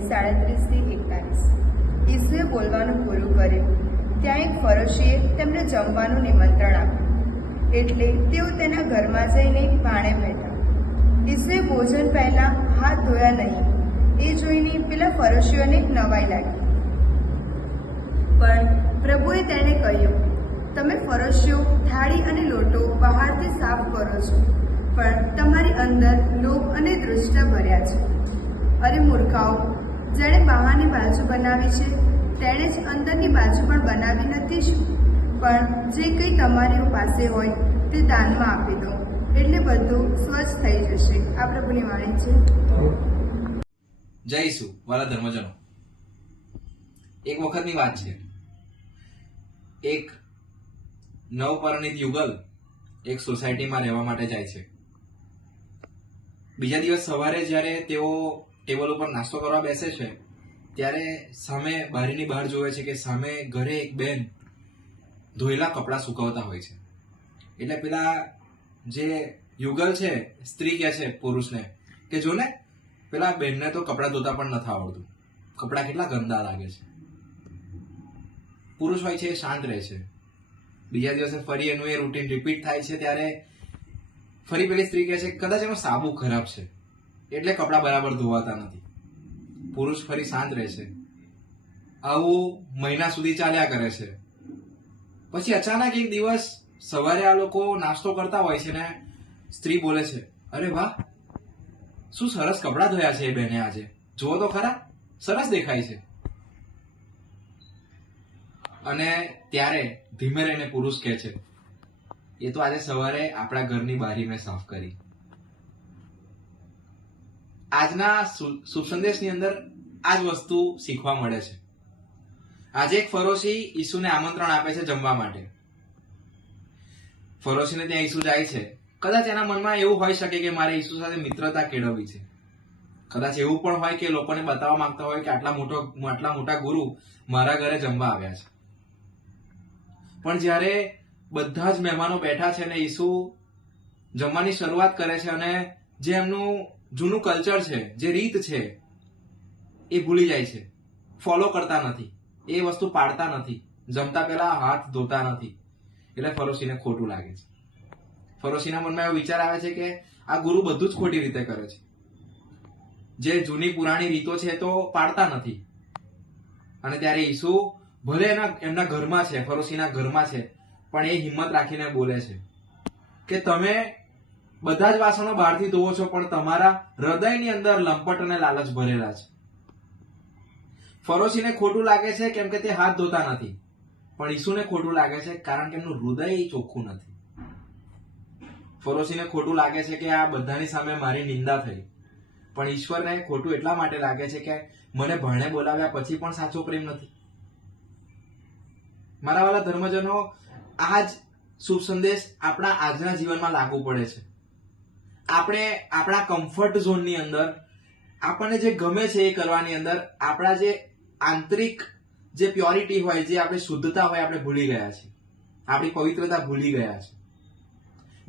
સાડત્રીસથી એકતાલીસ. ઈસુએ બોલવાનું પૂરું કર્યું. ત્યાં એક ફરોશીએ તેમને જમવાનું નિમંત્રણ આપ્યું. એટલે તેઓ તેના ઘરમાં જઈને ભાણે બેઠા. ઈસુએ ભોજન પહેલાં હાથ ધોયા નહીં. એ જોઈને પેલા ફરોશીઓને નવાઈ લાગી. પણ પ્રભુએ તેણે કહ્યું, તમે ફરોશીઓ, થાળી અને લોટો બહારથી સાફ કરો છો, પણ તમારી અંદર લોભ અને દૃષ્ટા ભર્યા છે. અરે મૂર્ખાઓ, જેણે બહારની બાજુ બનાવી છે, તેણે જ અંદરની બાજુ પણ બનાવી નથી શું પણ જે કંઈ તમારી પાસે હોય, તે દાનમાં આપી દો એટલે બધું સ્વચ્છ થઈ જશે. આ પ્રભુની વાણી છે. ઈસુ વાલા ધર્મજનો. એક વખતની વાત છે. એક નવપરિણીત યુગલ એક સોસાયટીમાં રહેવા માટે જાય છે. બીજા દિવસ સવારે જ્યારે તેઓ ટેબલ ઉપર નાસ્તો કરવા બેસે છે, ત્યારે સામે બારીની બહાર જોવે છે કે સામે ઘરે એક બેન ધોયેલા કપડાં સુકવતા હોય છે. એટલે પેલા જે યુગલ છે, સ્ત્રી કહે છે પુરુષને કે જો ને પેલા બેનને તો કપડાં ધોતા પણ નથી આવડતું. કપડાં કેટલા ગંદા લાગે છે. પુરુષ હોય છે એ શાંત રહે છે. બીજા દિવસે ફરી એનું એ રૂટીન રિપીટ થાય છે, ત્યારે ફરી પેલી સ્ત્રી કહે છે કદાચ એનો સાબુ ખરાબ છે. એટલે કપડાં બરાબર ધોવાતા નથી. પુરુષ ફરી શાંત રહે છે. આવું મહિના સુધી ચાલ્યા કરે છે. પછી અચાનક એક દિવસ સવારે આ લોકો નાસ્તો કરતા હોય છે ને સ્ત્રી બોલે છે, અરે વાહ, શું સરસ કપડાં ધોયા છે એ બેને આજે? જુઓ તો ખરા, સરસ દેખાય છે. અને ત્યારે ધીમે રહીને પુરુષ કહે છે, એ તો આજે સવારે આપણા ઘરની બારી મેં સાફ કરી. આજના શુભ અંદર આ જ વસ્તુ શીખવા મળે છે. આજે એક ફરોશી ઈસુને આમંત્રણ આપે છે જમવા માટે. ફરોશીને ત્યાં ઈસુ જાય છે. કદાચ એના મનમાં એવું હોઈ શકે કે મારે ઈસુ સાથે મિત્રતા કેળવવી છે. કદાચ એવું પણ હોય કે લોકોને બતાવવા માંગતા હોય કે આટલા મોટો, આટલા મોટા ગુરુ મારા ઘરે જમવા આવ્યા છે. પણ જ્યારે બધા જ મહેમાનો બેઠા છે અને ઈસુ જમવાની શરૂઆત કરે છે અને જે એમનું જૂનું કલ્ચર છે, જે રીત છે, એ ભૂલી જાય છે. ફોલો કરતા નથી. એ વસ્તુ પાડતા નથી. જમતા પહેલા હાથ ધોતા નથી. એટલે ફરોશીને ખોટું લાગે છે. ફરોશીના મનમાં એવો વિચાર આવે છે કે આ ગુરુ બધું જ ખોટી રીતે કરે છે. જે જૂની પુરાણી રીતો છે તો પાડતા નથી. અને ત્યારે ઈસુ ભલે એના, એમના ઘરમાં છે, ફરોશીના ઘરમાં છે, પણ એ હિંમત રાખીને બોલે છે કે તમે બધા જ વાસણો બહારથી ધોવો છો, પણ તમારા હૃદયની અંદર લંપટ અને લાલચ ભરેલા છે. ફરોશીને ખોટું લાગે છે કેમ કે તે હાથ ધોતા નથી. પણ ઈસુને ખોટું લાગે છે કારણ કે એમનું હૃદય ચોખ્ખું નથી. ફરોશીને ખોટું લાગે છે કે આ બધાની સામે મારી નિંદા થઈ. પણ ઈશ્વરને ખોટું એટલા માટે લાગે છે કે મને ભણે બોલાવ્યા પછી પણ સાચો પ્રેમ નથી. મારા વાલા ધર્મજનો, આ જ શુભ સંદેશ આપણા આજના જીવનમાં લાગુ પડે છે. આપણે આપણા કમ્ફર્ટ ઝોનની અંદર આપણને જે ગમે છે એ કરવાની અંદર આપણા જે આંતરિક જે પ્યોરિટી હોય, જે આપણે શુદ્ધતા હોય, આપણે ભૂલી ગયા છીએ. આપણી પવિત્રતા ભૂલી ગયા છે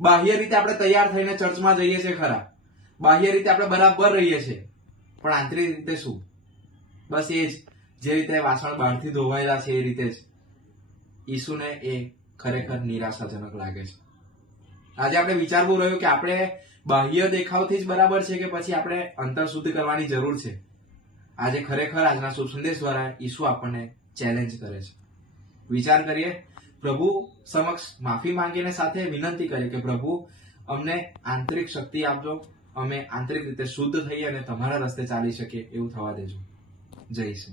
બાહ્ય રીતે આપણે તૈયાર થઈને ચર્ચમાં જઈએ છીએ ખરા. બાહ્ય રીતે આપણે બરાબર રહીએ છીએ. પણ આંતરિક રીતે શું? બસ એ જ. જે રીતે વાસણ બહારથી ધોવાયેલા છે એ રીતે જ. ઈસુને એ ખરેખર નિરાશાજનક લાગે છે. આજે આપણે વિચારવું રહ્યું કે આપણે બાહ્ય દેખાવથી જ બરાબર છે કે પછી આપણે અંતર શુદ્ધ કરવાની જરૂર છે? આજે ખરેખર આજના શુભ સંદેશ દ્વારા ઈસુ આપણને ચેલેન્જ કરે છે. વિચાર કરીએ, પ્રભુ સમક્ષ માફી માંગીને સાથે વિનંતી કરીએ કે પ્રભુ, અમને આંતરિક શક્તિ આપજો, અમે આંતરિક રીતે શુદ્ધ થઈએ અને તમારા રસ્તે ચાલી શકીએ એવું થવા દેજો. જય ઈસુ.